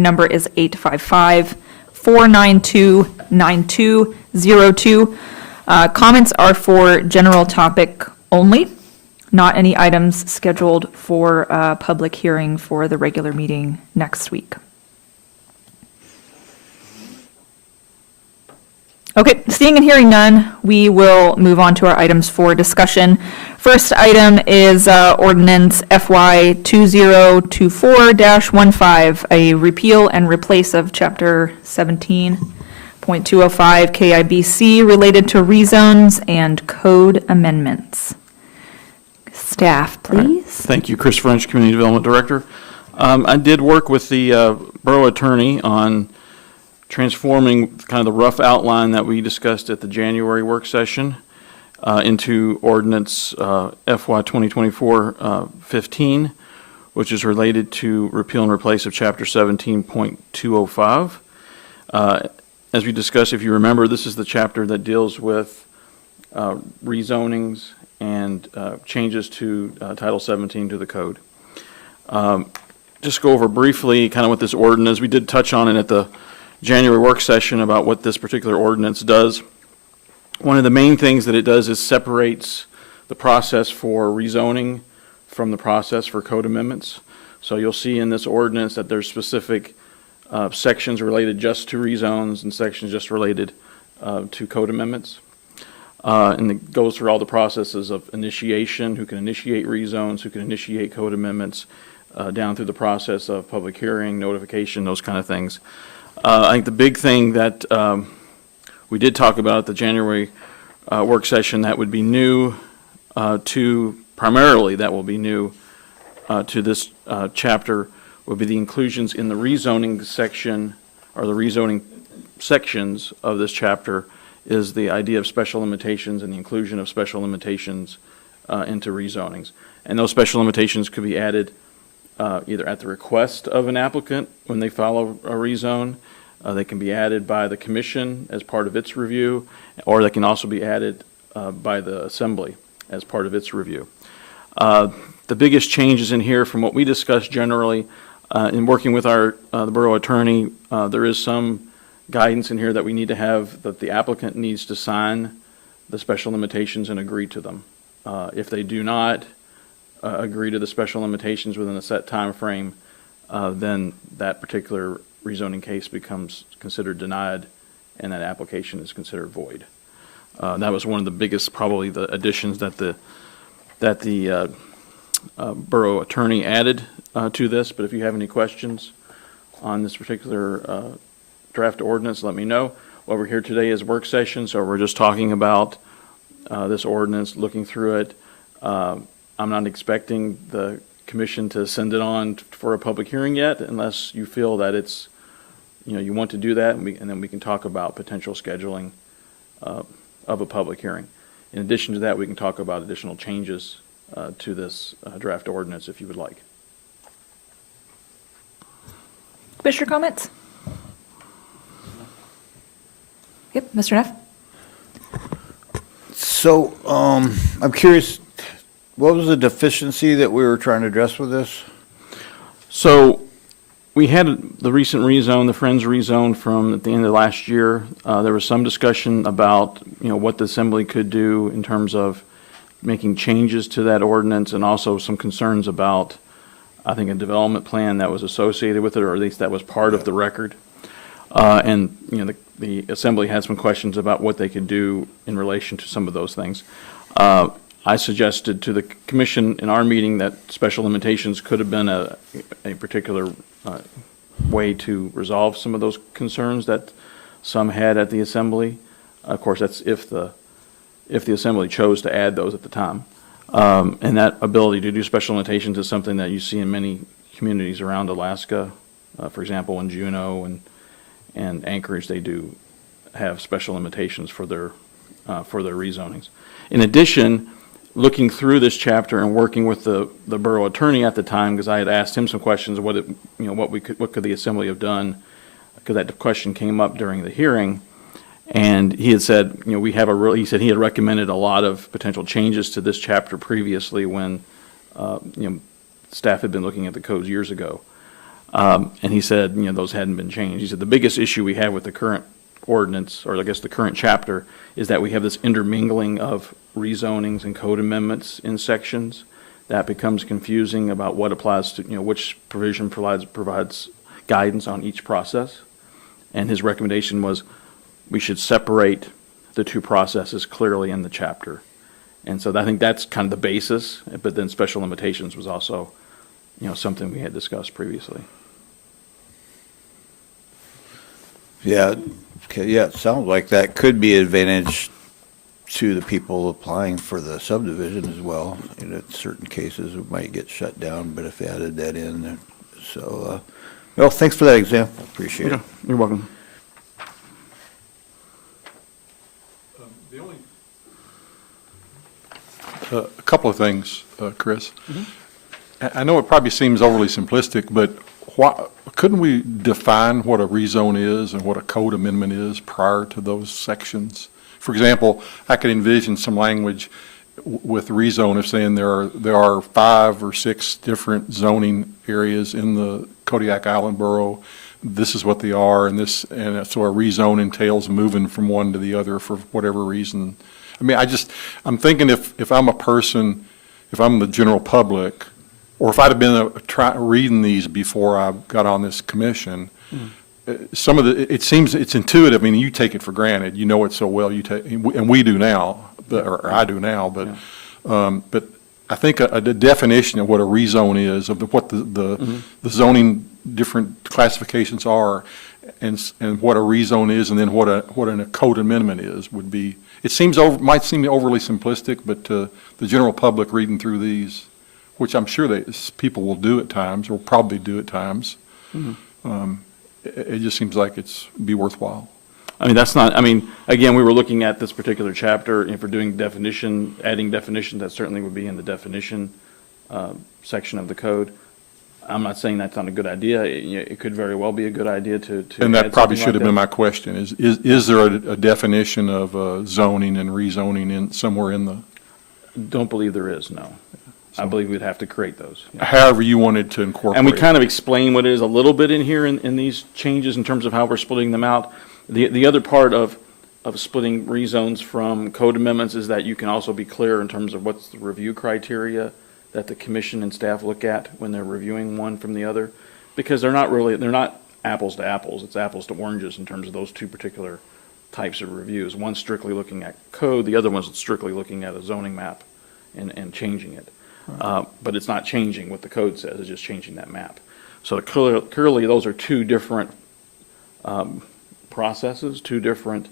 number is 855-492-9202. Comments are for general topic only, not any items scheduled for public hearing for the regular meeting next week. Okay, seeing and hearing none, we will move on to our items for discussion. First item is ordinance FY 2024-15, a repeal and replace of chapter 17.205 KIBC related to rezones and code amendments. Staff, please. Thank you, Chris French, Community Development Director. I did work with the borough attorney on transforming kind of the rough outline that we discussed at the January work session into ordinance FY 2024-15, which is related to repeal and replace of chapter 17.205. As we discussed, if you remember, this is the chapter that deals with rezonings and changes to Title 17 to the code. Just go over briefly kind of what this ordinance, we did touch on it at the January work session about what this particular ordinance does. One of the main things that it does is separates the process for rezoning from the process for code amendments. So you'll see in this ordinance that there's specific sections related just to rezones and sections just related to code amendments. And it goes through all the processes of initiation, who can initiate rezones, who can initiate code amendments, down through the process of public hearing, notification, those kind of things. I think the big thing that we did talk about at the January work session that would be new primarily that will be new to this chapter would be the inclusions in the rezoning section or the rezoning sections of this chapter is the idea of special limitations and the inclusion of special limitations into rezonings. And those special limitations could be added either at the request of an applicant when they file a rezone, they can be added by the commission as part of its review, or they can also be added by the assembly as part of its review. The biggest changes in here from what we discussed generally in working with the borough attorney, there is some guidance in here that we need to have that the applicant needs to sign the special limitations and agree to them. If they do not agree to the special limitations within a set time frame, then that particular rezoning case becomes considered denied and that application is considered void. That was one of the biggest, probably the additions that the borough attorney added to this. But if you have any questions on this particular draft ordinance, let me know. What we're here today is work session, so we're just talking about this ordinance, looking through it. I'm not expecting the commission to send it on for a public hearing yet, unless you feel that it's, you want to do that, and then we can talk about potential scheduling of a public hearing. In addition to that, we can talk about additional changes to this draft ordinance if you would like. Commissioner comments? Yep, Mr. Neff. So I'm curious, what was the deficiency that we were trying to address with this? So we had the recent rezone, the Friends rezone from at the end of last year. There was some discussion about what the assembly could do in terms of making changes to that ordinance, and also some concerns about, I think, a development plan that was associated with it, or at least that was part of the record. And the assembly had some questions about what they could do in relation to some of those things. I suggested to the commission in our meeting that special limitations could have been a particular way to resolve some of those concerns that some had at the assembly. Of course, that's if the assembly chose to add those at the time. And that ability to do special limitations is something that you see in many communities around Alaska. For example, in Juneau and Anchorage, they do have special limitations for their rezonings. In addition, looking through this chapter and working with the borough attorney at the time, because I had asked him some questions of what could the assembly have done, because that question came up during the hearing, and he had said, he said he had recommended a lot of potential changes to this chapter previously when staff had been looking at the codes years ago. And he said, those hadn't been changed. He said, the biggest issue we have with the current ordinance, or I guess the current chapter, is that we have this intermingling of rezonings and code amendments in sections. That becomes confusing about what applies to, which provision provides guidance on each process. And his recommendation was we should separate the two processes clearly in the chapter. And so I think that's kind of the basis, but then special limitations was also, something we had discussed previously. Yeah, okay, yeah, it sounds like that could be an advantage to the people applying for the subdivision as well. In certain cases, it might get shut down, but if they added that in, so, well, thanks for that example, appreciate it. You're welcome. A couple of things, Chris. I know it probably seems overly simplistic, but couldn't we define what a rezone is and what a code amendment is prior to those sections? For example, I could envision some language with rezone of saying there are 5 or 6 different zoning areas in the Kodiak Island Borough. This is what they are, and so a rezone entails moving from one to the other for whatever reason. I mean, I'm thinking if I'm a person, if I'm the general public, or if I'd have been reading these before I got on this commission, some of it seems it's intuitive. I mean, you take it for granted. You know it so well. And we do now, or I do now. But I think a definition of what a rezone is, of what the zoning different classifications are, and what a rezone is, and then what a code amendment is would be. It might seem overly simplistic, but to the general public reading through these, which I'm sure people will do at times, or probably do at times, it just seems like it'd be worthwhile. Again, we were looking at this particular chapter, if we're doing adding definition, that certainly would be in the definition section of the code. I'm not saying that's not a good idea. It could very well be a good idea to And that add probably something should like have been that. my question, is there a definition of zoning and rezoning somewhere in the, Don't believe there is, no. I believe we'd have to create those. Yeah. however you wanted to incorporate? And we kind of explain what it is a little bit in here in these changes in terms of how we're splitting them out. The other part of splitting rezones from code amendments is that you can also be clear in terms of what's the review criteria that the commission and staff look at when they're reviewing one from the other, because they're not apples to apples. It's apples to oranges in terms of those two particular types of reviews. One's strictly looking at code, the other one's strictly looking at a zoning map and changing it. But it's not changing what the code says, it's just changing that map. So clearly those are two different processes, two different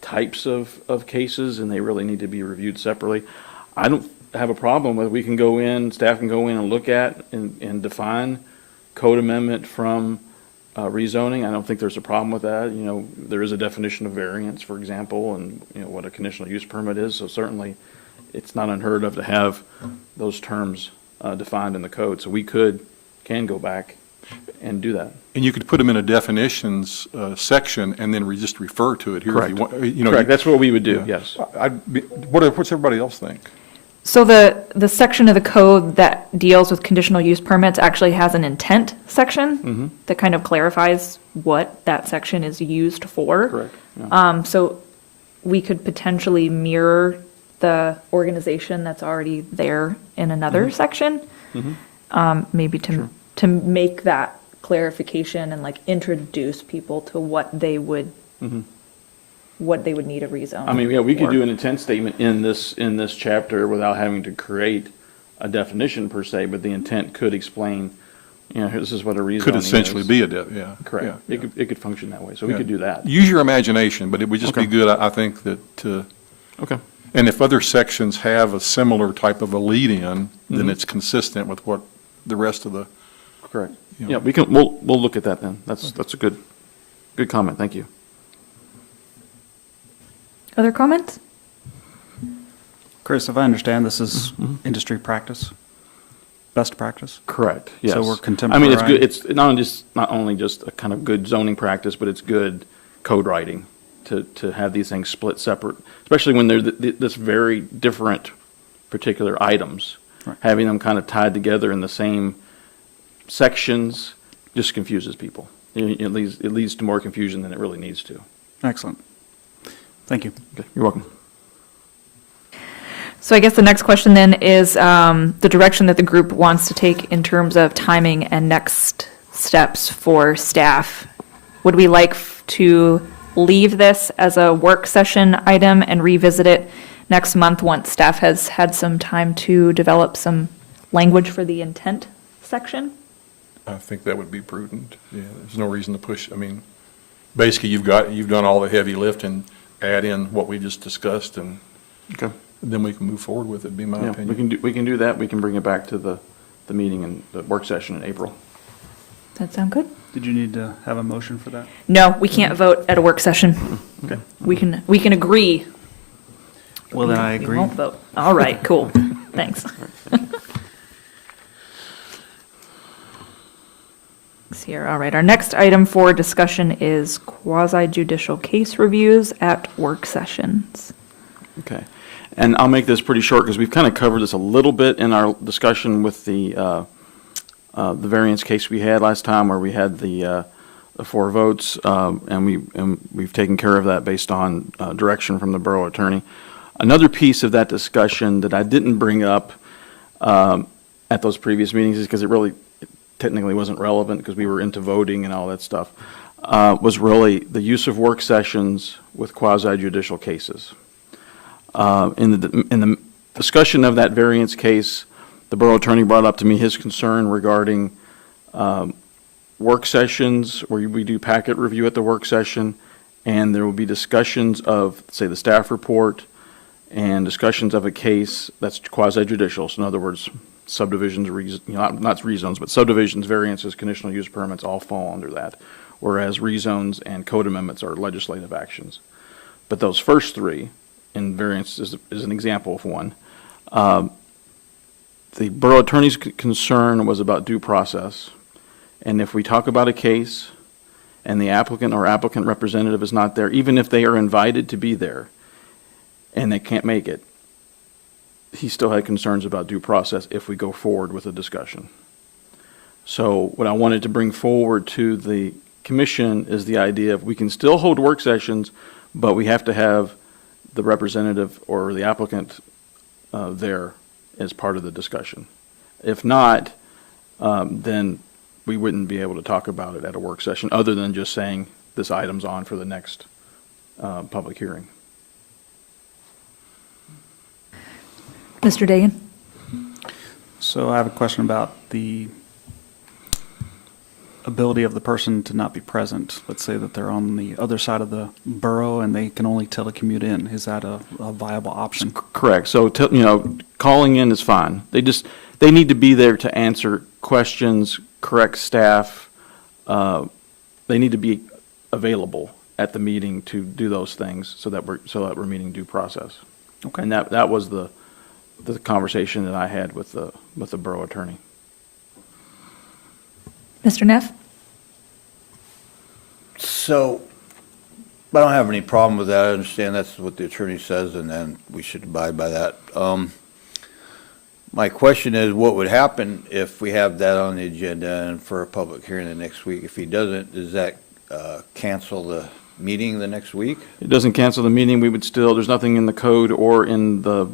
types of cases, and they really need to be reviewed separately. I don't have a problem with, staff can go in and look at and define code amendment from rezoning. I don't think there's a problem with that. There is a definition of variance, for example, and what a conditional use permit is. So certainly it's not unheard of to have those terms defined in the code. So we can go back and do that. And you could put them in a definitions section and then just refer to it here if you want. Correct. That's what we would do, Yeah. yes. What's everybody else think? So the section of the code that deals with conditional use permits actually has an intent section that kind of clarifies what that section is used for. Correct. Yeah. So we could potentially mirror the organization that's already there in another section, maybe to make that clarification and like introduce people to what they would need a rezone. We could for. do an intent statement in this chapter without having to create a definition per se, but the intent could explain, this is what a rezoning is. Could essentially be yeah. Correct. Yeah. It could function that way, so we Yeah. could do that. Use your imagination, but it would just be Okay. good, I think, Okay. and if other sections have a similar type of a lead-in, then it's consistent with what the rest of the, Correct. Yeah. Yeah, we'll look at that then. That's a good comment. Thank you. Other comments? Chris, if I understand, this is industry practice, best practice? Correct, yes. So we're It's contemporarying. good, it's not only just a kind of good zoning practice, but it's good code writing to have these things split separate, especially when they're this very different particular items. Right. Having them kind of tied together in the same sections just confuses people. It leads to more confusion than it really needs to. Excellent. Thank you. Okay, you're welcome. So I guess the next question then is the direction that the group wants to take in terms of timing and next steps for staff. Would we like to leave this as a work session item and revisit it next month once staff has had some time to develop some language for the intent section? I think that would be prudent. Yeah, there's no reason to push. I mean, basically, you've done all the heavy lifting, add in what we just discussed, and Okay. then we can move forward with it, be my Yeah, opinion. we can do that. We can bring it back to the meeting and the work session in April. Does that sound good? Did you need to have a motion for that? No, we can't vote at a work session. Okay. We can agree. Well, then I We agree. won't vote. All right, cool. Thanks. Here, all right, our next item for discussion is quasi judicial case reviews at work sessions. Okay. And I'll make this pretty short because we've kind of covered this a little bit in our discussion with the variance case we had last time where we had the 4 votes, and we've taken care of that based on direction from the borough attorney. Another piece of that discussion that I didn't bring up at those previous meetings is because it really technically wasn't relevant because we were into voting and all that stuff, was really the use of work sessions with quasi-judicial cases. In the discussion of that variance case, the borough attorney brought up to me his concern regarding work sessions where we do packet review at the work session, and there will be discussions of, say, the staff report and discussions of a case that's quasi-judicial. So in other words, subdivisions, not rezones, but subdivisions, variances, conditional use permits all fall under that, whereas rezones and code amendments are legislative actions. But those first 3, and variance is an example of one, the borough attorney's concern was about due process. And if we talk about a case and the applicant or applicant representative is not there, even if they are invited to be there and they can't make it, he still had concerns about due process if we go forward with a discussion. So what I wanted to bring forward to the commission is the idea of we can still hold work sessions, but we have to have the representative or the applicant there as part of the discussion. If not, then we wouldn't be able to talk about it at a work session other than just saying this item's on for the next public hearing. Mr. Dagan? So I have a question about the ability of the person to not be present. Let's say that they're on the other side of the borough and they can only telecommute in. Is that a viable option? Correct. So, calling in is fine. They need to be there to answer questions, correct staff. They need to be available at the meeting to do those things so that we're meeting due process. Okay. And that was the conversation that I had with the borough attorney. Mr. Neff? So, I don't have any problem with that. I understand that's what the attorney says, and then we should abide by that. My question is, what would happen if we have that on the agenda and for a public hearing the next week? If he doesn't, does that cancel the meeting the next week? It doesn't cancel the meeting. There's nothing in the code or in the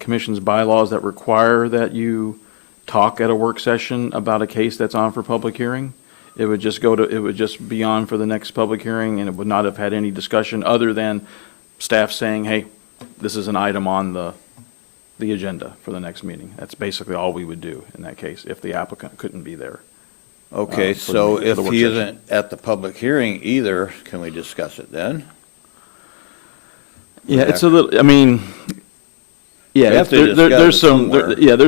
commission's bylaws that require that you talk at a work session about a case that's on for public hearing. It would just be on for the next public hearing, and it would not have had any discussion other than staff saying, hey, this is an item on the agenda for the next meeting. That's basically all we would do in that case if the applicant couldn't be there. Okay, for so the if work he session. isn't at the public hearing either, can we discuss it then? Yeah, it's a little, I mean, yeah, We have to there- there's discuss it some,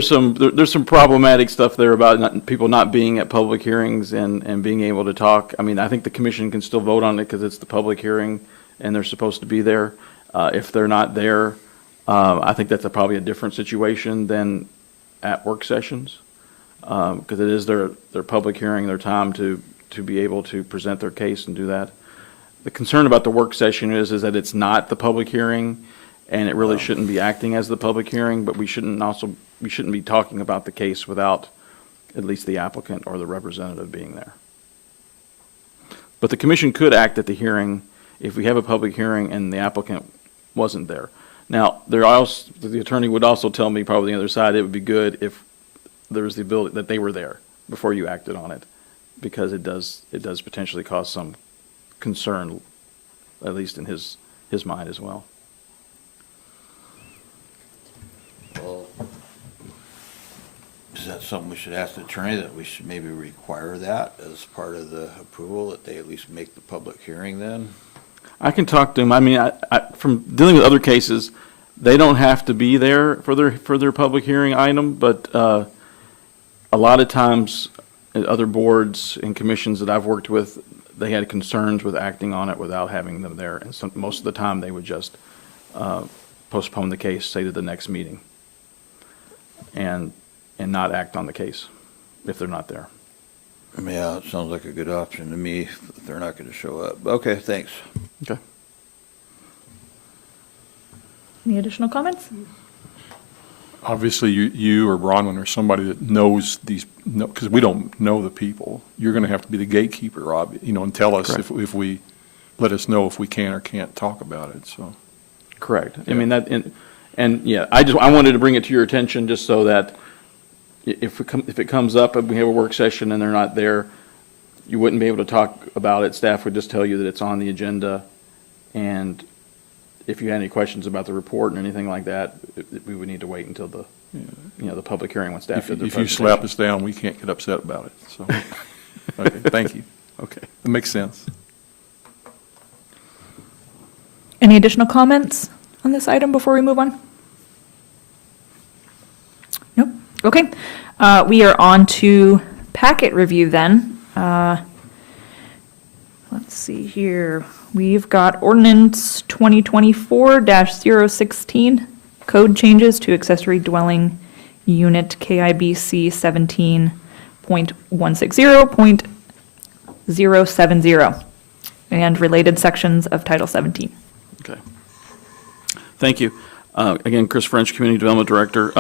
somewhere. there's some problematic stuff there about people not being at public hearings and being able to talk. I mean, I think the commission can still vote on it because it's the public hearing and they're supposed to be there. If they're not there, I think that's probably a different situation than at work sessions. Because it is their public hearing, their time to be able to present their case and do that. The concern about the work session is that it's not the public hearing, and it really shouldn't be acting as the public hearing, but we shouldn't be talking about the case without at least the applicant or the representative being there. But the commission could act at the hearing if we have a public hearing and the applicant wasn't there. Now, the attorney would also tell me, probably on the other side, it would be good if there was the ability that they were there before you acted on it, because it does potentially cause some concern, at least in his mind as well. Well, is that something we should ask the attorney, that we should maybe require that as part of the approval, that they at least make the public hearing then? I can talk to him. I mean, from dealing with other cases, they don't have to be there for their public hearing item, but a lot of times, at other boards and commissions that I've worked with, they had concerns with acting on it without having them there, and so most of the time, they would just postpone the case, say to the next meeting, and not act on the case if they're not there. Yeah, it sounds like a good option to me, if they're not going to show up. Okay, thanks. Okay. Any additional comments? Obviously, you or Bronwyn or somebody that knows these, because we don't know the people, you're going to have to be the gatekeeper, and tell us Correct. if we, let us know if we can or can't talk about it, so. Correct. I mean, and yeah, I wanted to bring it to your attention just so that if it comes up and we have a work session and they're not there, you wouldn't be able to talk about it. Staff would just tell you that it's on the agenda. And if you had any questions about the report and anything like that, we would need to wait until the public hearing when staff did their If you presentation. slap us down, we can't get upset about it, so. Okay, thank you. Okay. That makes sense. Any additional comments on this item before we move on? Nope. Okay. We are on to packet review then. Let's see here. We've got ordinance 2024-016, code changes to accessory dwelling unit KIBC 17.160.070 and related sections of Title 17. Okay. Thank you. Again, Chris French, Community Development Director.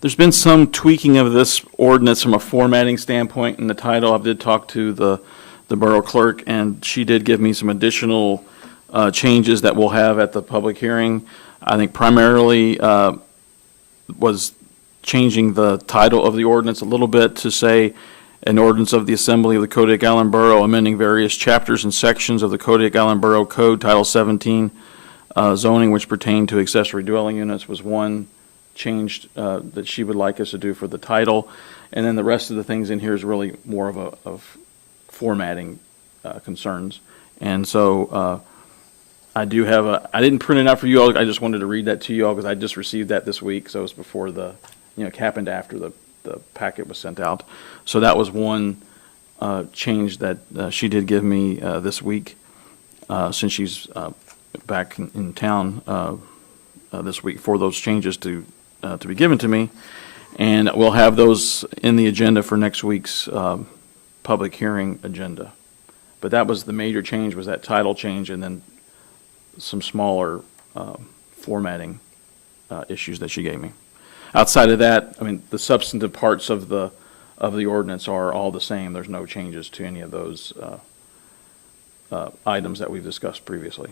There's been some tweaking of this ordinance from a formatting standpoint in the title. I did talk to the Borough Clerk, and she did give me some additional changes that we'll have at the public hearing. I think primarily was changing the title of the ordinance a little bit to say, an ordinance of the Assembly of the Kodiak Island Borough amending various chapters and sections of the Kodiak Island Borough Code, Title 17, zoning which pertain to accessory dwelling units was one change that she would like us to do for the title. And then the rest of the things in here is really more of formatting concerns. And so I do have I didn't print it out for you all, I just wanted to read that to you all because I just received that this week, so it was before it happened after the packet was sent out. So that was one change that she did give me this week, since she's back in town this week, for those changes to be given to me. And we'll have those in the agenda for next week's public hearing agenda. But that was the major change, was that title change, and then some smaller formatting issues that she gave me. Outside of that, I mean, the substantive parts of the ordinance are all the same. There's no changes to any of those items that we've discussed previously.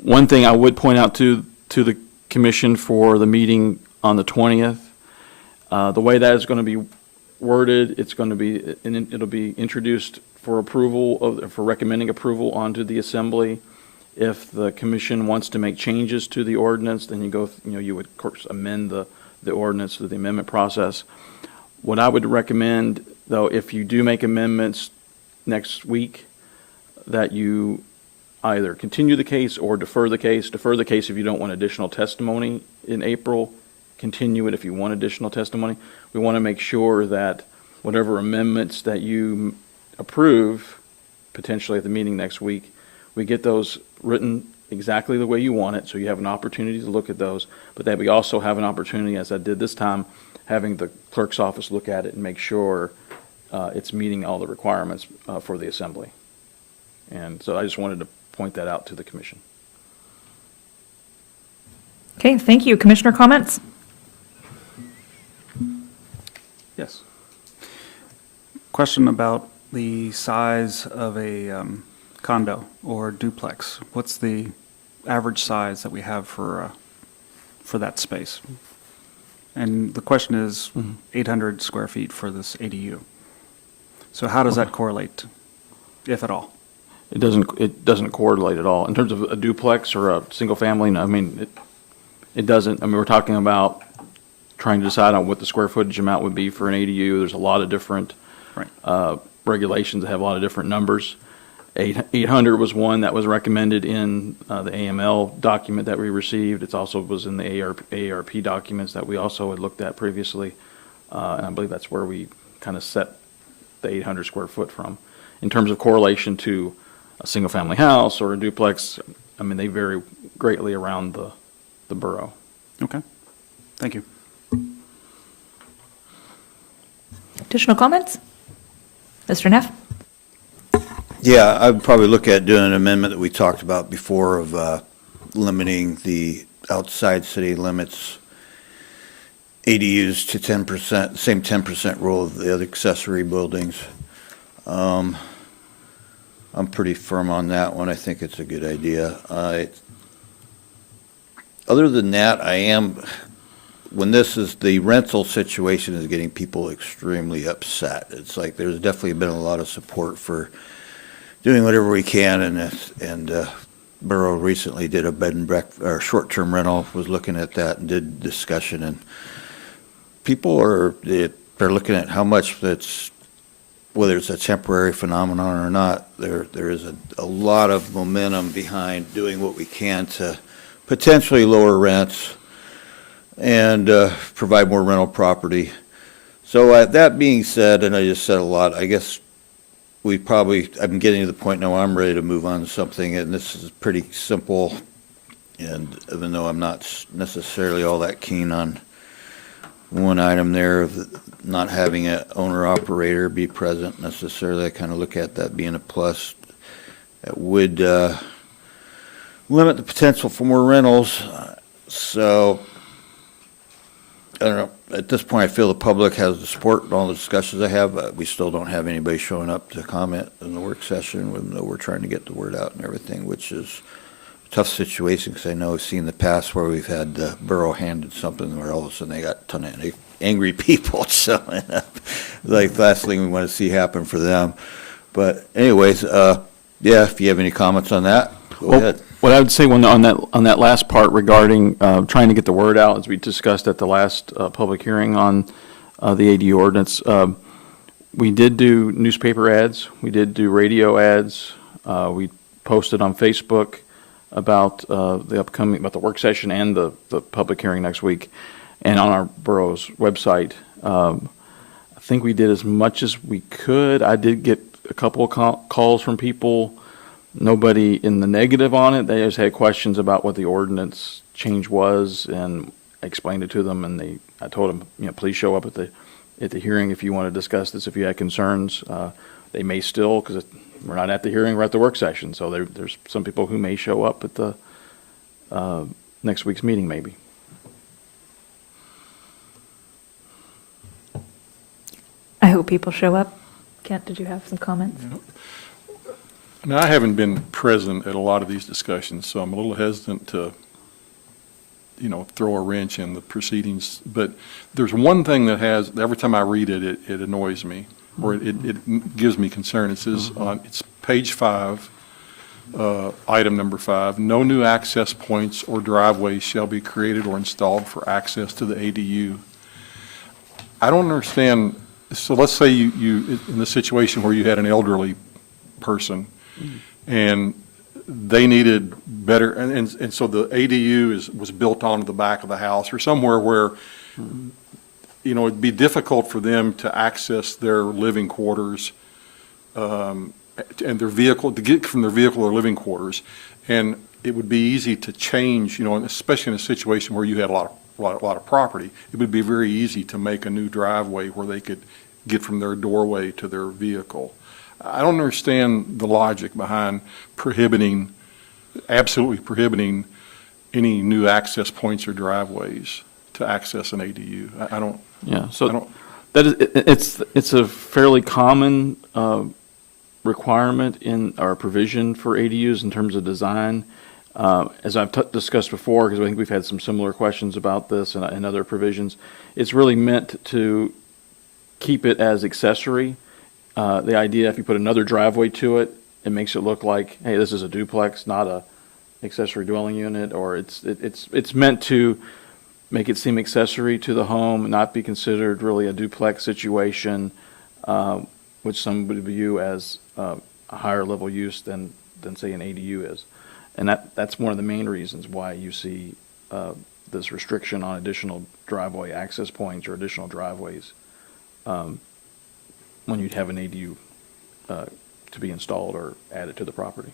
One thing I would point out to the commission for the meeting on the 20th, the way that is going to be worded, it'll be introduced for approval, for recommending approval onto the assembly. If the commission wants to make changes to the ordinance, then you would of course amend the ordinance through the amendment process. What I would recommend, though, if you do make amendments next week, that you either continue the case or defer the case. Defer the case if you don't want additional testimony in April. Continue it if you want additional testimony. We want to make sure that whatever amendments that you approve, potentially at the meeting next week, we get those written exactly the way you want it, so you have an opportunity to look at those, but that we also have an opportunity, as I did this time, having the clerk's office look at it and make sure it's meeting all the requirements for the assembly. And so I just wanted to point that out to the commission. Okay, thank you. Commissioner comments? Yes. Question about the size of a condo or duplex? What's the average size that we have for that space? And the question is 800 square feet for this ADU. So how does that correlate, if at all? It doesn't correlate at all. In terms of a duplex or a single family, no, I mean, it doesn't. I mean, we're talking about trying to decide on what the square footage amount would be for an ADU. There's a lot of different Right. regulations that have a lot of different numbers. 800 was one that was recommended in the AML document that we received. It also was in the ARP documents that we also had looked at previously. And I believe that's where we kind of set the 800 square foot from. In terms of correlation to a single-family house or a duplex, I mean, they vary greatly around the borough. Okay. Thank you. Additional comments? Mr. Neff? Yeah, I'd probably look at doing an amendment that we talked about before of limiting the outside city limits ADUs to 10%, same 10% rule of the other accessory buildings. I'm pretty firm on that one. I think it's a good idea. Other than that, when the rental situation is getting people extremely upset. It's like there's definitely been a lot of support for doing whatever we can, and Borough recently did a bed and breakfast, or short-term rental, was looking at that and did discussion, and people they're looking at how much that's, whether it's a temporary phenomenon or not, there is a lot of momentum behind doing what we can to potentially lower rents and provide more rental property. So that being said, and I just said a lot, I guess I'm getting to the point now where I'm ready to move on to something, and this is pretty simple, and even though I'm not necessarily all that keen on one item there of not having an owner-operator be present necessarily, I kind of look at that being a plus. It would limit the potential for more rentals, so I don't know. At this point, I feel the public has the support in all the discussions I have. We still don't have anybody showing up to comment in the work session, even though we're trying to get the word out and everything, which is a tough situation, because I know I've seen in the past where we've had the borough handed something where all of a sudden they got a ton of angry people showing up. Like the last thing we want to see happen for them. But anyways, yeah, if you have any comments on that, go ahead. What I would say on that last part regarding trying to get the word out, as we discussed at the last public hearing on the ADU ordinance, we did do newspaper ads, we did do radio ads, we posted on Facebook about about the work session and the public hearing next week, and on our borough's website. I think we did as much as we could. I did get a couple of calls from people. Nobody in the negative on it. They just had questions about what the ordinance change was, and I explained it to them. And I told them, please show up at the hearing if you want to discuss this. If you had concerns, they may still, because we're not at the hearing, we're at the work session. So there's some people who may show up at the next week's meeting, maybe. I hope people show up. Kent, did you have some comments? Now, I haven't been present at a lot of these discussions, so I'm a little hesitant to, throw a wrench in the proceedings. But there's one thing that every time I read it, it annoys me, or it gives me concern. It says it's page 5, item number 5, no new access points or driveways shall be created or installed for access to the ADU. I don't understand. So let's say you in the situation where you had an elderly person, and they needed better, and so the ADU was built onto the back of the house or somewhere where, it'd be difficult for them to access their living quarters and their vehicle, to get from their vehicle or living quarters. And it would be easy to change, especially in a situation where you had a lot of property, it would be very easy to make a new driveway where they could get from their doorway to their vehicle. I don't understand the logic behind absolutely prohibiting any new access points or driveways to access an ADU. I don't. Yeah, so that is, it's a fairly common requirement in our provision for ADUs in terms of design. As I've discussed before, because I think we've had some similar questions about this and other provisions, it's really meant to keep it as accessory. The idea, if you put another driveway to it, it makes it look like, hey, this is a duplex, not a accessory dwelling unit, or it's meant to make it seem accessory to the home, not be considered really a duplex situation, which some would view as a higher level use than say an ADU is. And that's one of the main reasons why you see this restriction on additional driveway access points or additional driveways when you'd have an ADU to be installed or added to the property.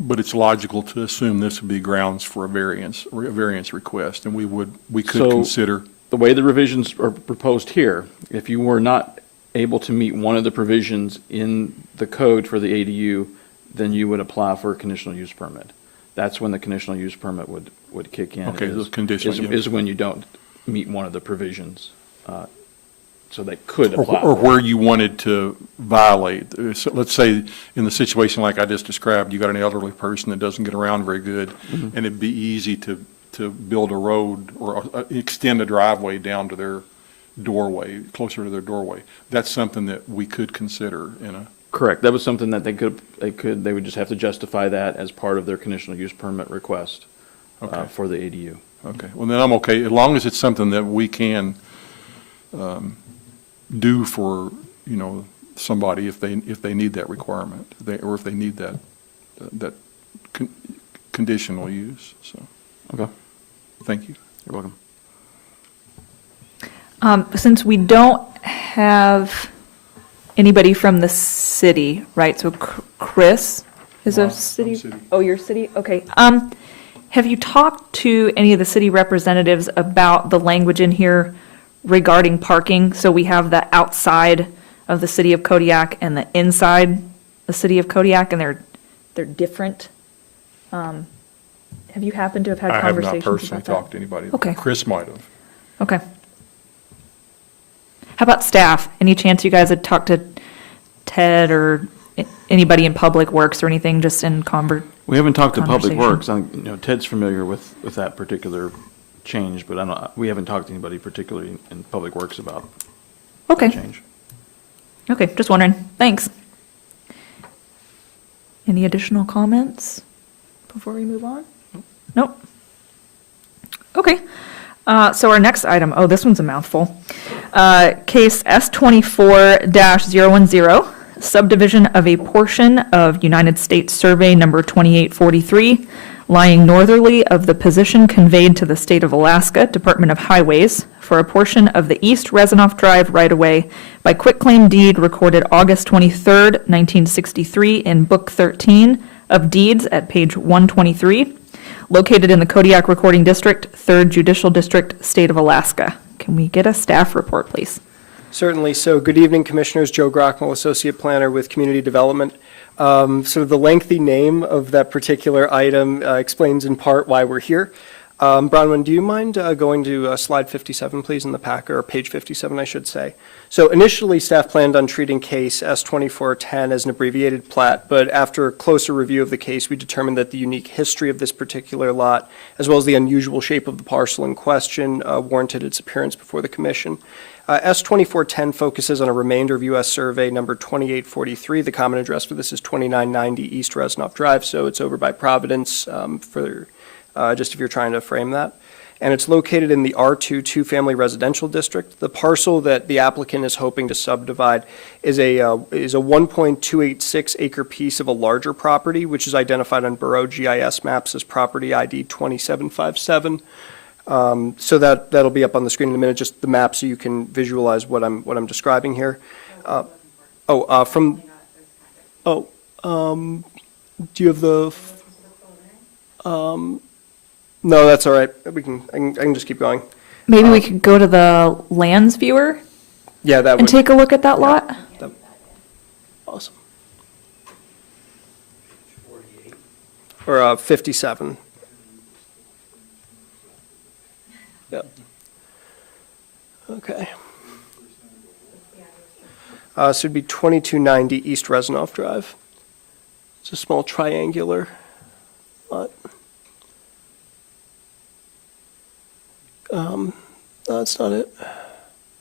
But it's logical to assume this would be grounds for a variance request, and we could So- consider. The way the revisions are proposed here, if you were not able to meet one of the provisions in the code for the ADU, then you would apply for a conditional use permit. That's when the conditional use permit would kick in. Okay, is- the conditional use. Is when you don't meet one of the provisions. So they could apply. Or where you wanted to violate. So let's say in the situation like I just described, you got an elderly person that doesn't get around very good, and it'd be easy to build a road or extend a driveway down to their doorway, closer to their doorway. That's something that we could consider in a. Correct. That was something that they would just have to justify that as part of their conditional use permit request Okay. for the ADU. Okay, well, then I'm okay, as long as it's something that we can do for, somebody if they need that requirement, or if they need that conditional use, so, Okay. thank you. You're welcome. Since we don't have anybody from the city, right? So Chris is No, a I'm city? city. Oh, you're city? Okay. Have you talked to any of the city representatives about the language in here regarding parking? So we have the outside of the city of Kodiak and the inside the city of Kodiak, and they're different. Have you happened to have had I have conversations not about personally that? talked to anybody. Okay. Chris might have. Okay. How about staff? Any chance you guys had talked to Ted or anybody in Public Works or anything, just in We haven't talked to Public Conversation. Works. Ted's familiar with that particular change, but we haven't talked to anybody particularly in Public Works about the Okay, change. okay, just wondering. Thanks. Any additional comments before we move on? Nope. Okay. So our next item, oh, this one's a mouthful. Case S24-010, subdivision of a portion of United States Survey number 2843, lying northerly of the position conveyed to the State of Alaska Department of Highways for a portion of the East Rezanoff Drive right-of-way by quitclaim deed recorded August 23rd, 1963 in Book 13 of Deeds at page 123, located in the Kodiak Recording District, 3rd Judicial District, State of Alaska. Can we get a staff report, please? Certainly. So good evening, Commissioners. Joe Grockmel, Associate Planner with Community Development. So the lengthy name of that particular item explains in part why we're here. Bronwyn, do you mind going to slide 57, please, in the pack, or page 57, I should say. So initially, staff planned on treating case S2410 as an abbreviated plat, but after a closer review of the case, we determined that the unique history of this particular lot, as well as the unusual shape of the parcel in question, warranted its appearance before the commission. S2410 focuses on a remainder of U.S. Survey number 2843. The common address for this is 2990 East Rezanoff Drive, so it's over by Providence just if you're trying to frame that. And it's located in the R2 two-family residential district. The parcel that the applicant is hoping to subdivide is a 1.286 acre piece of a larger property, which is identified on Borough GIS maps as property ID 2757. So that'll be up on the screen in a minute, just the map so you can visualize what I'm describing here. Do you have the? No, that's all right. I can just keep going. Maybe we could go to the lands viewer Yeah, that and would. take a look at that lot? Awesome. Or 57. Yep. Okay. So it'd be 2290 East Reznov Drive. It's a small triangular lot. That's not it.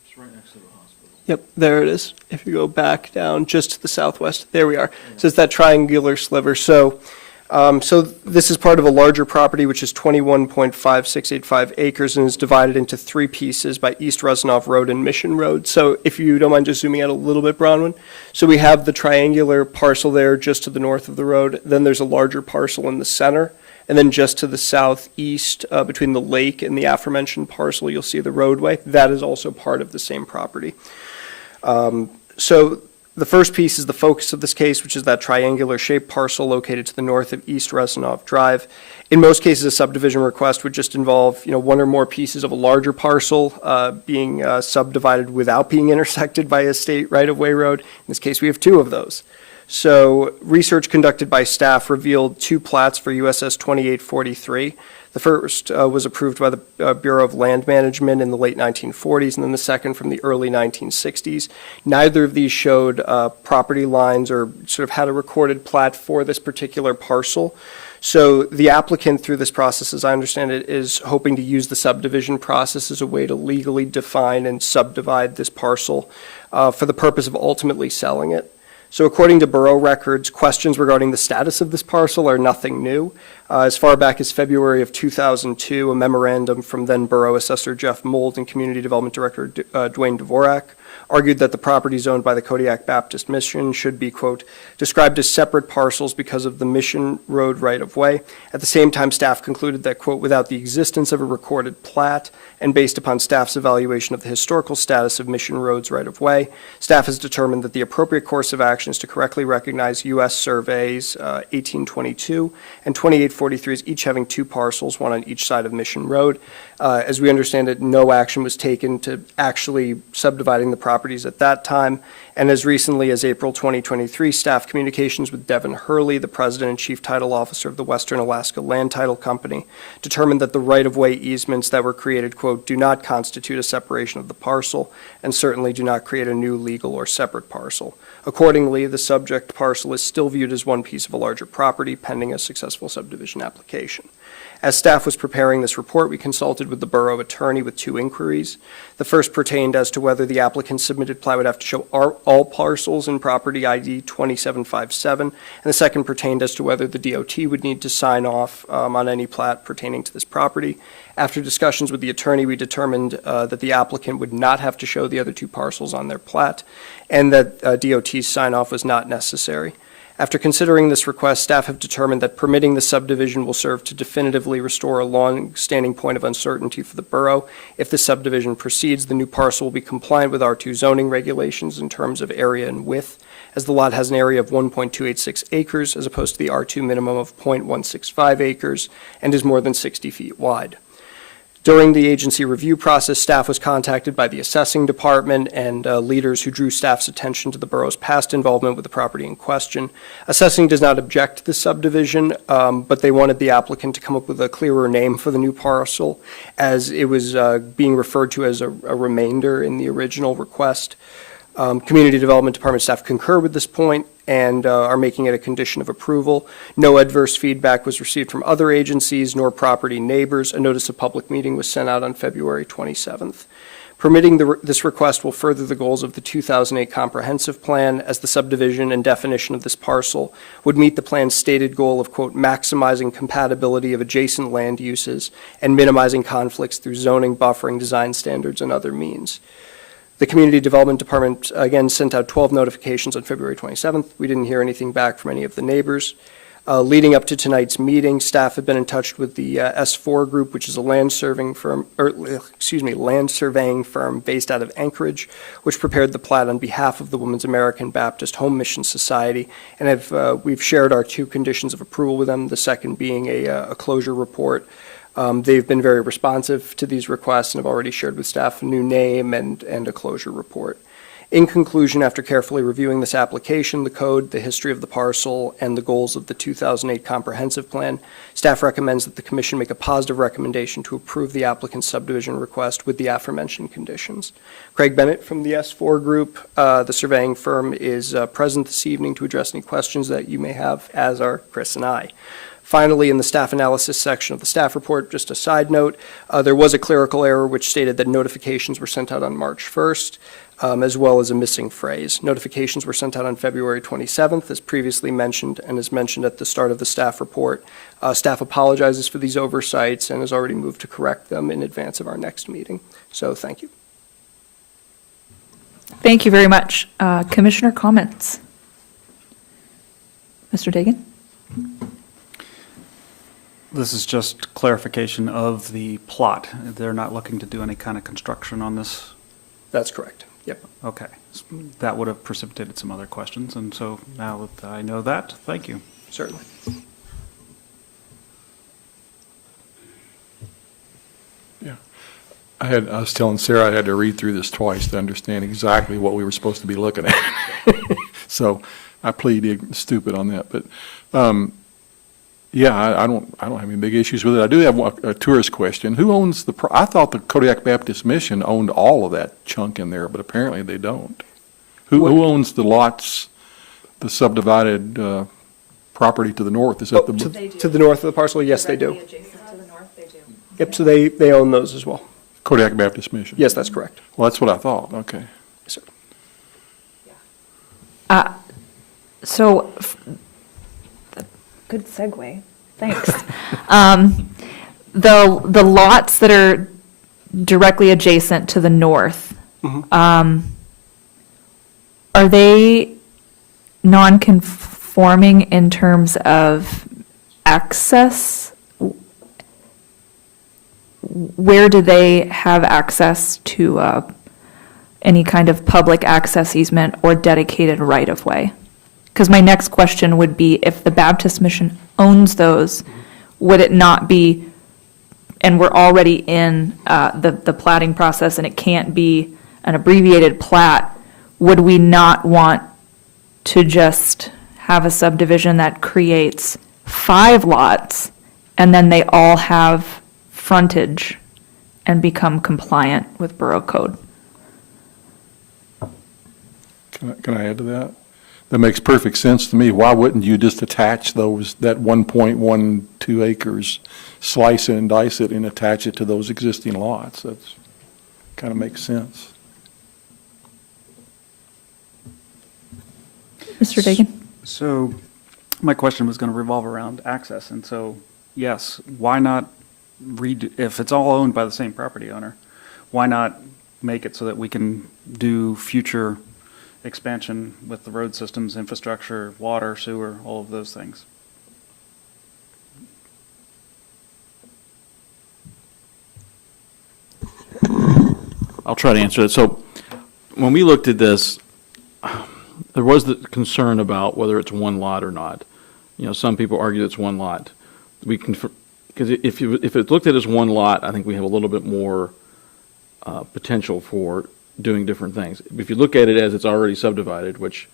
It's right next to the hospital. Yep, there it is. If you go back down just to the southwest, there we are. So it's that triangular sliver. So this is part of a larger property, which is 21.5685 acres and is divided into three pieces by East Reznov Road and Mission Road. So if you don't mind just zooming out a little bit, Bronwyn. So we have the triangular parcel there just to the north of the road. Then there's a larger parcel in the center. And then just to the southeast, between the lake and the aforementioned parcel, you'll see the roadway. That is also part of the same property. So the first piece is the focus of this case, which is that triangular shaped parcel located to the north of East Reznov Drive. In most cases, a subdivision request would just involve, one or more pieces of a larger parcel being subdivided without being intersected by a state right-of-way road. In this case, we have two of those. So research conducted by staff revealed two plats for USS 2843. The first was approved by the Bureau of Land Management in the late 1940s, and then the second from the early 1960s. Neither of these showed property lines or sort of had a recorded plat for this particular parcel. So the applicant, through this process, as I understand it, is hoping to use the subdivision process as a way to legally define and subdivide this parcel for the purpose of ultimately selling it. So according to Borough records, questions regarding the status of this parcel are nothing new. As far back as February of 2002, a memorandum from then Borough Assessor Jeff Mould and Community Development Director Dwayne Dvorak argued that the properties owned by the Kodiak Baptist Mission should be, quote, described as separate parcels because of the Mission Road right-of-way. At the same time, staff concluded that, quote, without the existence of a recorded plat and based upon staff's evaluation of the historical status of Mission Road's right-of-way, staff has determined that the appropriate course of action is to correctly recognize U.S. surveys 1822 and 2843 as each having two parcels, one on each side of Mission Road. As we understand it, no action was taken to actually subdividing the properties at that time. And as recently as April 2023, staff communications with Devin Hurley, the president and chief title officer of the Western Alaska Land Title Company, determined that the right-of-way easements that were created, quote, do not constitute a separation of the parcel and certainly do not create a new legal or separate parcel. Accordingly, the subject parcel is still viewed as one piece of a larger property pending a successful subdivision application. As staff was preparing this report, we consulted with the borough attorney with two inquiries. The first pertained as to whether the applicant's submitted plat would have to show all parcels in property ID 2757, and the second pertained as to whether the DOT would need to sign off on any plat pertaining to this property. After discussions with the attorney, we determined that the applicant would not have to show the other two parcels on their plat, and that DOT's sign-off was not necessary. After considering this request, staff have determined that permitting the subdivision will serve to definitively restore a long-standing point of uncertainty for the borough. If the subdivision proceeds, the new parcel will be compliant with R2 zoning regulations in terms of area and width, as the lot has an area of 1.286 acres as opposed to the R2 minimum of 0.165 acres and is more than 60 feet wide. During the agency review process, staff was contacted by the assessing department and leaders who drew staff's attention to the borough's past involvement with the property in question. Assessing does not object to the subdivision, but they wanted the applicant to come up with a clearer name for the new parcel, as it was being referred to as a remainder in the original request. Community Development Department staff concur with this point and are making it a condition of approval. No adverse feedback was received from other agencies nor property neighbors. A notice of public meeting was sent out on February 27th. Permitting this request will further the goals of the 2008 comprehensive plan, as the subdivision and definition of this parcel would meet the plan's stated goal of, quote, maximizing compatibility of adjacent land uses and minimizing conflicts through zoning, buffering, design standards, and other means. The Community Development Department, again, sent out 12 notifications on February 27th. We didn't hear anything back from any of the neighbors. Leading up to tonight's meeting, staff have been in touch with the S4 Group, which is a land surveying firm based out of Anchorage, which prepared the plat on behalf of the Women's American Baptist Home Mission Society. And we've shared our two conditions of approval with them, the second being a closure report. They've been very responsive to these requests and have already shared with staff a new name and a closure report. In conclusion, after carefully reviewing this application, the code, the history of the parcel, and the goals of the 2008 comprehensive plan, staff recommends that the commission make a positive recommendation to approve the applicant's subdivision request with the aforementioned conditions. Craig Bennett from the S4 Group, the surveying firm, is present this evening to address any questions that you may have, as are Chris and I. Finally, in the staff analysis section of the staff report, just a side note, there was a clerical error which stated that notifications were sent out on March 1st. As well as a missing phrase. Notifications were sent out on February 27th, as previously mentioned, and as mentioned at the start of the staff report. Staff apologizes for these oversights and has already moved to correct them in advance of our next meeting. So thank you. Thank you very much. Commissioner comments? Mr. Dagan? This is just clarification of the plot. They're not looking to do any kind of construction on this? That's correct. Yep. Okay. That would have precipitated some other questions, and so now that I know that, thank you. Certainly. Yeah. I was telling Sarah I had to read through this twice to understand exactly what we were supposed to be looking at. So I plead stupid on that, but, yeah, I don't have any big issues with it. I do have a tourist question. Who owns I thought the Kodiak Baptist Mission owned all of that chunk in there, but apparently they don't. Who owns the lots, the subdivided property to the north? Is that the? To the north of the parcel, yes, they do. Yep, so they own those as well. Kodiak Baptist Mission? Yes, that's correct. Well, that's what I thought, okay. Yes, sir. So, good segue, thanks. The lots that are directly adjacent to the north, are they non-conforming in terms of access? Where do they have access to any kind of public access easement or dedicated right-of-way? Because my next question would be, if the Baptist Mission owns those, would it not be, and we're already in the platting process and it can't be an abbreviated plat, would we not want to just have a subdivision that creates 5 lots and then they all have frontage and become compliant with Borough Code? Can I add to that? That makes perfect sense to me. Why wouldn't you just attach that 1.12 acres, slice it and dice it and attach it to those existing lots? That's kind of makes sense. Mr. Dagan? So my question was going to revolve around access, and so, yes, why not redo, if it's all owned by the same property owner, why not make it so that we can do future expansion with the road systems, infrastructure, water, sewer, all of those things? I'll try to answer that. So when we looked at this, there was the concern about whether it's one lot or not. You know, some people argue it's one lot. Because if it's looked at as one lot, I think we have a little bit more potential for doing different things. If you look at it as it's already subdivided, which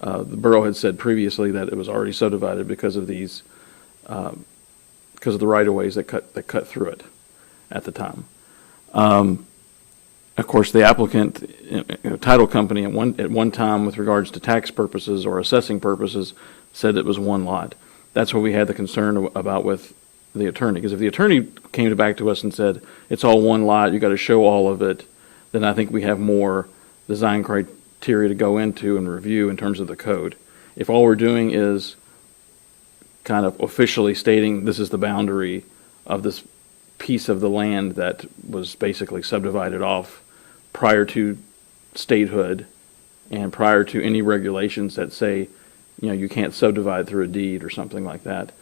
the borough had said previously that it was already subdivided because of these, because of the right-of-ways that cut through it at the time. Of course, the applicant, title company at one time, with regards to tax purposes or assessing purposes, said it was one lot. That's what we had the concern about with the attorney. Because if the attorney came back to us and said, it's all one lot, you got to show all of it, then I think we have more design criteria to go into and review in terms of the code. If all we're doing is kind of officially stating this is the boundary of this piece of the land that was basically subdivided off prior to statehood and prior to any regulations that say, you know, you can't subdivide through a deed or something like that,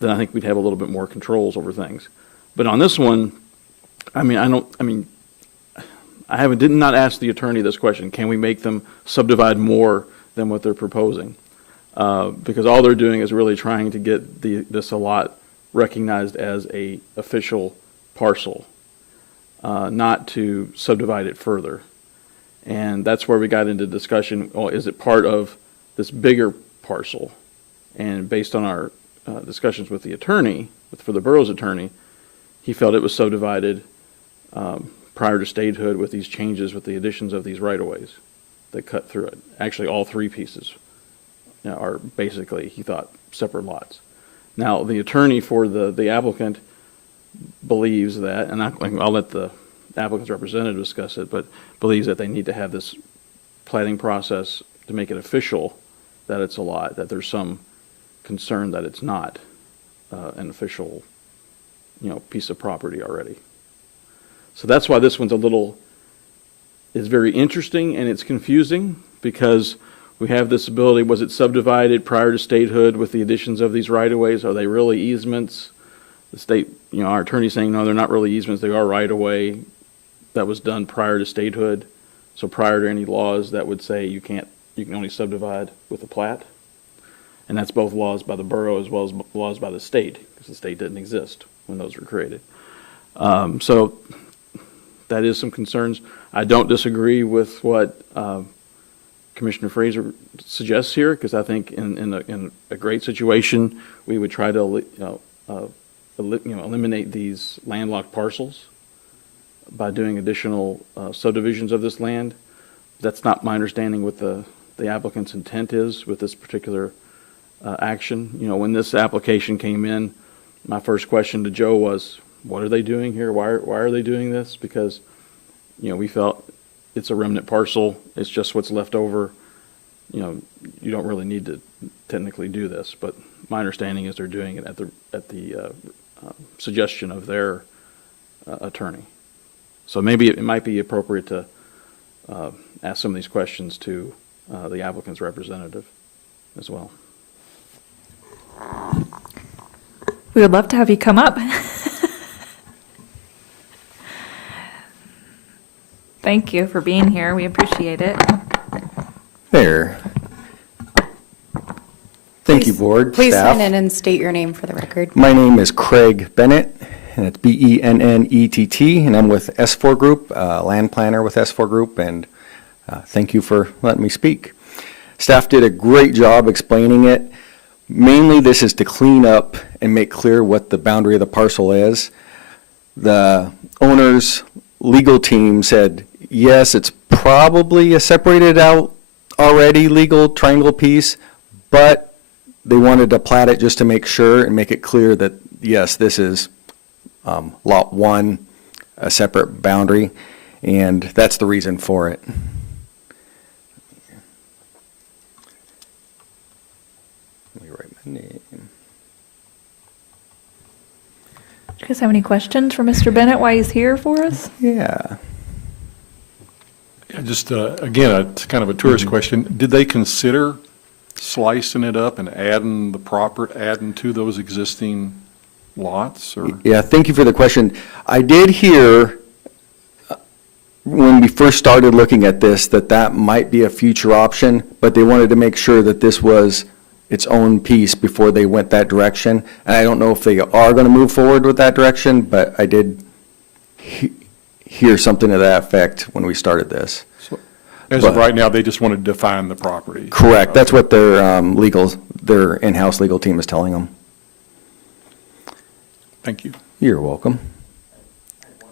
then I think we'd have a little bit more controls over things. But on this one, I did not ask the attorney this question. Can we make them subdivide more than what they're proposing? Because all they're doing is really trying to get this a lot recognized as a official parcel, not to subdivide it further. And that's where we got into discussion, well, is it part of this bigger parcel? And based on our discussions with the attorney, for the borough's attorney, he felt it was subdivided prior to statehood with these changes, with the additions of these right-of-ways that cut through it. Actually, all three pieces are basically, he thought, separate lots. Now, the attorney for the applicant believes that, and I'll let the applicant's representative discuss it, but believes that they need to have this plating process to make it official that it's a lot, that there's some concern that it's not an official, piece of property already. So that's why this one's is very interesting and it's confusing, because we have this ability, was it subdivided prior to statehood with the additions of these right-of-ways? Are they really easements? The state, our attorney's saying, no, they're not really easements, they are right-of-way that was done prior to statehood. So prior to any laws that would say you can only subdivide with a plat. And that's both laws by the borough as well as laws by the state, because the state didn't exist when those were created. So that is some concerns. I don't disagree with what Commissioner Fraser suggests here, because I think in a great situation, we would try to eliminate these landlocked parcels by doing additional subdivisions of this land. That's not my understanding what the applicant's intent is with this particular action. When this application came in, my first question to Joe was, what are they doing here? Why are they doing this? Because, we felt it's a remnant parcel. It's just what's left over. You don't really need to technically do this, but my understanding is they're doing it at the suggestion of their attorney. So maybe it might be appropriate to ask some of these questions to the applicant's representative as well. We would love to have you come up. Thank you for being here. We appreciate it. There. Thank you, board, Please staff. sign in and state your name for the record. My name is Craig Bennett, and it's Bennett, and I'm with S4 Group, land planner with S4 Group, and thank you for letting me speak. Staff did a great job explaining it. Mainly, this is to clean up and make clear what the boundary of the parcel is. The owner's legal team said, yes, it's probably a separated out already legal triangle piece, but they wanted to plat it just to make sure and make it clear that, yes, this is lot one, a separate boundary, and that's the reason for it. Let me write my name. Do you guys have any questions for Mr. Bennett while he's here for us? Yeah. Yeah, just, again, it's kind of a tourist question. Did they consider slicing it up and adding to those existing lots, or? Yeah, thank you for the question. I did hear, when we first started looking at this, that might be a future option, but they wanted to make sure that this was its own piece before they went that direction. And I don't know if they are going to move forward with that direction, but I did hear something to that effect when we started this. So, as of But- right now, they just want to define the property. Correct. That's what their their in-house legal team is telling them. Thank you. You're welcome.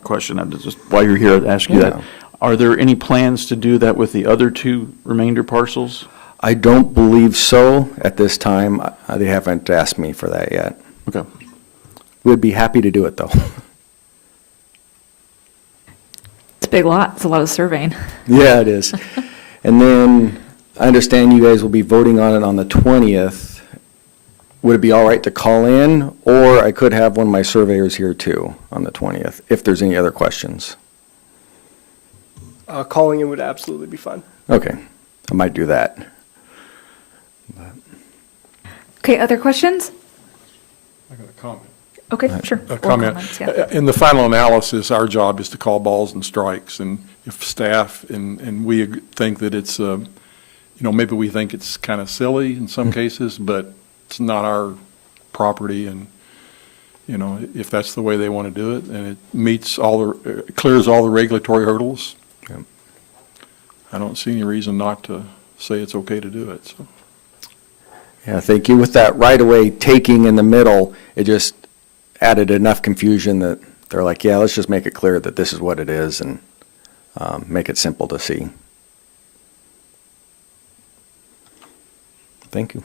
Question, just while you're here, I'd ask you that. Yeah. Are there any plans to do that with the other two remainder parcels? I don't believe so at this time. They haven't asked me for that yet. Okay. We'd be happy to do it, though. It's a big lot. It's a lot of surveying. Yeah, it is. And then I understand you guys will be voting on it on the 20th. Would it be all right to call in, or I could have one of my surveyors here too on the 20th, if there's any other questions? Calling in would absolutely be fun. Okay, I might do that. Okay, other questions? I got a comment. Okay, sure. A Or comment. comments, yeah. In the final analysis, our job is to call balls and strikes, and if staff and we think that it's, maybe we think it's kind of silly in some cases, but it's not our property, and, if that's the way they want to do it, and it meets clears all the regulatory hurdles, Yep. I don't see any reason not to say it's okay to do it, so. Yeah, thank you. With that right-of-way taking in the middle, it just added enough confusion that they're like, yeah, let's just make it clear that this is what it is and make it simple to see. Thank you.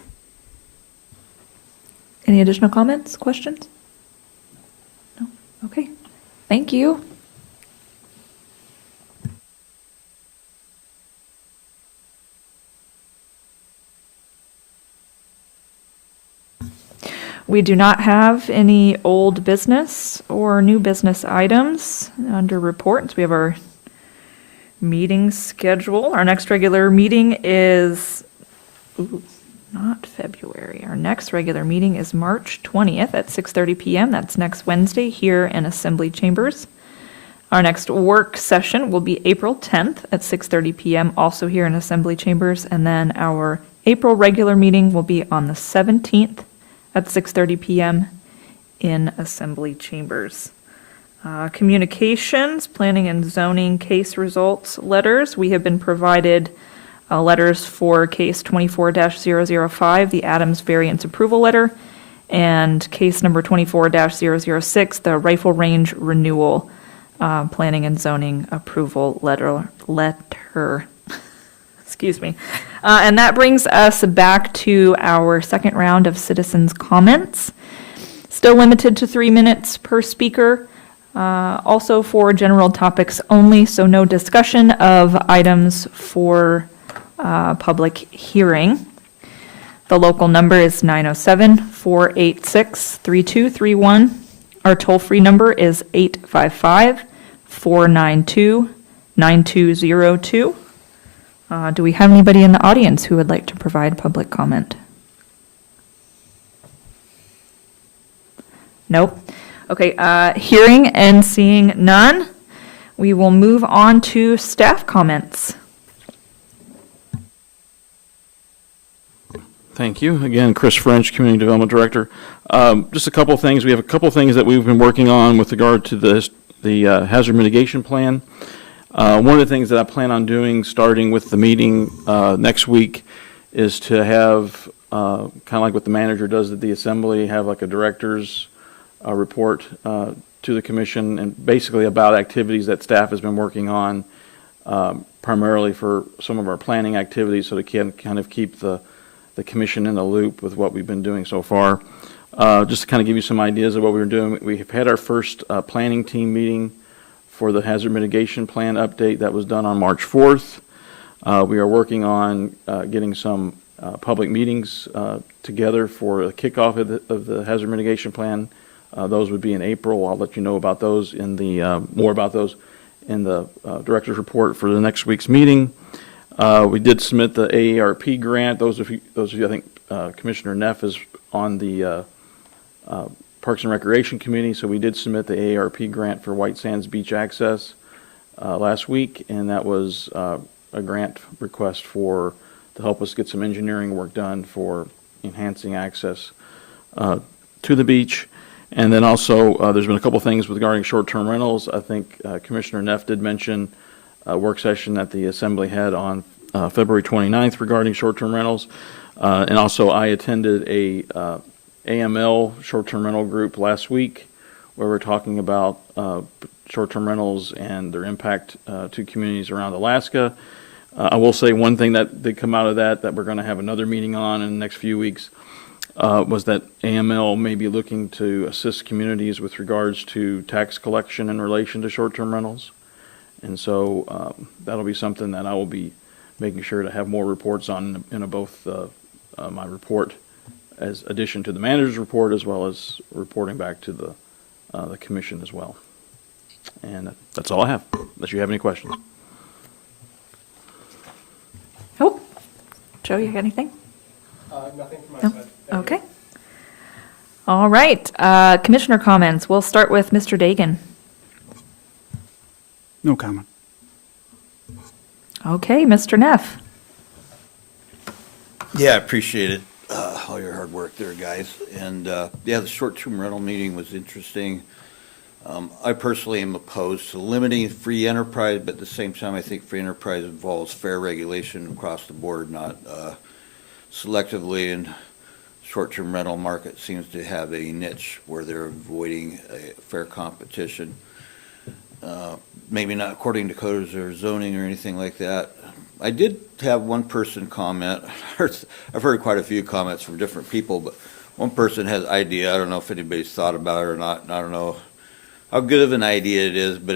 Any additional comments, questions? No? Okay. Thank you. We do not have any old business or new business items under reports. We have our meeting schedule. Our next regular meeting is, not February. Our next regular meeting is March 20th at 6:30 PM. That's next Wednesday here in Assembly Chambers. Our next work session will be April 10th at 6:30 PM, also here in Assembly Chambers. And then our April regular meeting will be on the 17th at 6:30 PM in Assembly Chambers. Communications, planning and zoning case results letters. We have been provided letters for case 24-005, the Adams variance approval letter, and case number 24-006, the rifle range renewal planning and zoning approval letter. Excuse me. And that brings us back to our second round of citizens' comments. Still limited to 3 minutes per speaker. Also for general topics only, so no discussion of items for public hearing. The local number is 907-486-3231. Our toll-free number is 855-492-9202. Do we have anybody in the audience who would like to provide public comment? Nope. Okay, hearing and seeing none, we will move on to staff comments. Thank you. Again, Chris French, Community Development Director. Just a couple of things. We have a couple of things that we've been working on with regard to the hazard mitigation plan. One of the things that I plan on doing, starting with the meeting next week, is to have, kind of like what the manager does at the assembly, have like a director's report to the commission, and basically about activities that staff has been working on, primarily for some of our planning activities, so they can kind of keep the commission in the loop with what we've been doing so far. Just to kind of give you some ideas of what we were doing, we have had our first planning team meeting for the hazard mitigation plan update that was done on March 4th. We are working on getting some public meetings together for a kickoff of the hazard mitigation plan. Those would be in April. I'll let you know about those in the more about those in the director's report for the next week's meeting. We did submit the AARP grant. Those of you, I think Commissioner Neff is on the Parks and Recreation Committee, so we did submit the AARP grant for White Sands Beach access last week, and that was a grant request to help us get some engineering work done for enhancing access to the beach. And then also, there's been a couple things regarding short-term rentals. I think Commissioner Neff did mention a work session that the Assembly had on February 29th regarding short-term rentals. And also, I attended a AML short-term rental group last week where we're talking about short-term rentals and their impact to communities around Alaska. I will say one thing that did come out of that we're going to have another meeting on in the next few weeks was that AML may be looking to assist communities with regards to tax collection in relation to short-term rentals. And so that'll be something that I will be making sure to have more reports on in both my report as addition to the manager's report, as well as reporting back to the commission as well. And that's all I have, unless you have any questions. Oh, Joe, you got anything? Nothing from my No? side. Okay. All right, commissioner comments. We'll start with Mr. Dagan. No comment. Okay, Mr. Neff. Yeah, I appreciate it, all your hard work there, guys. And, yeah, the short-term rental meeting was interesting. I personally am opposed to limiting free enterprise, but at the same time, I think free enterprise involves fair regulation across the board, not selectively. And short-term rental market seems to have a niche where they're avoiding a fair competition. Maybe not according to codes or zoning or anything like that. I did have one person comment. I've heard quite a few comments from different people, but one person has idea. I don't know if anybody's thought about it or not. And I don't know how good of an idea it is, but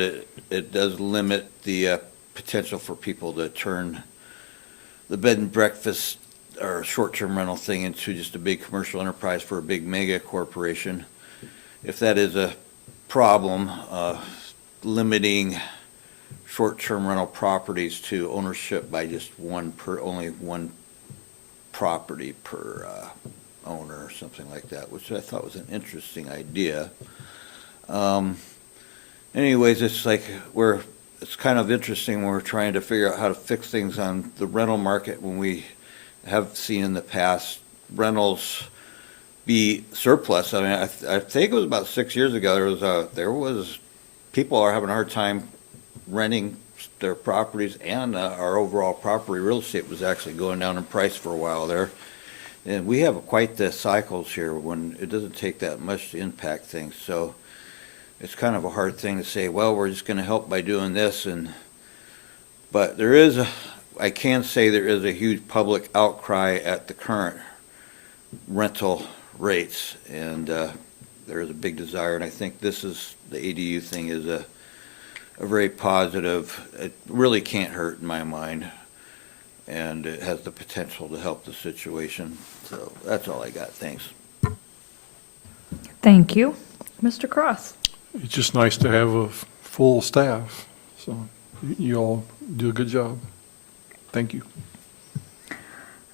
it does limit the potential for people to turn the bed and breakfast or short-term rental thing into just a big commercial enterprise for a big mega corporation. If that is a problem, limiting short-term rental properties to ownership by just only one property per owner or something like that, which I thought was an interesting idea. Anyways, it's like it's kind of interesting when we're trying to figure out how to fix things on the rental market when we have seen in the past rentals be surplus. I mean, I think it was about 6 years ago, there was people are having a hard time renting their properties, and our overall property real estate was actually going down in price for a while there. And we have quite the cycles here when it doesn't take that much to impact things. So it's kind of a hard thing to say, well, we're just going to help by doing this. But I can say there is a huge public outcry at the current rental rates. And there is a big desire. And I think the ADU thing is a very positive. It really can't hurt in my mind. And it has the potential to help the situation. So that's all I got. Thanks. Thank you. Mr. Cross? It's just nice to have a full staff, so you all do a good job. Thank you.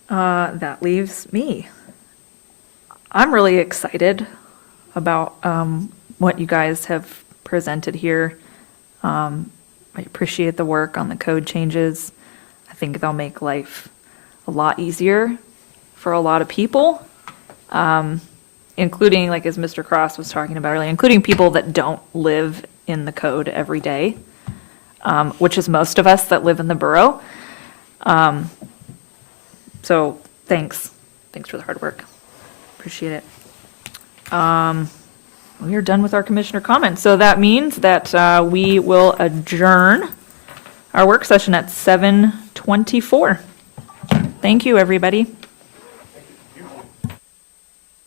That leaves me. I'm really excited about what you guys have presented here. I appreciate the work on the code changes. I think they'll make life a lot easier for a lot of people, including, like as Mr. Cross was talking about earlier, including people that don't live in the code every day, which is most of us that live in the borough. So thanks for the hard work. Appreciate it. We are done with our commissioner comments. So that means that we will adjourn our work session at 7:24. Thank you, everybody.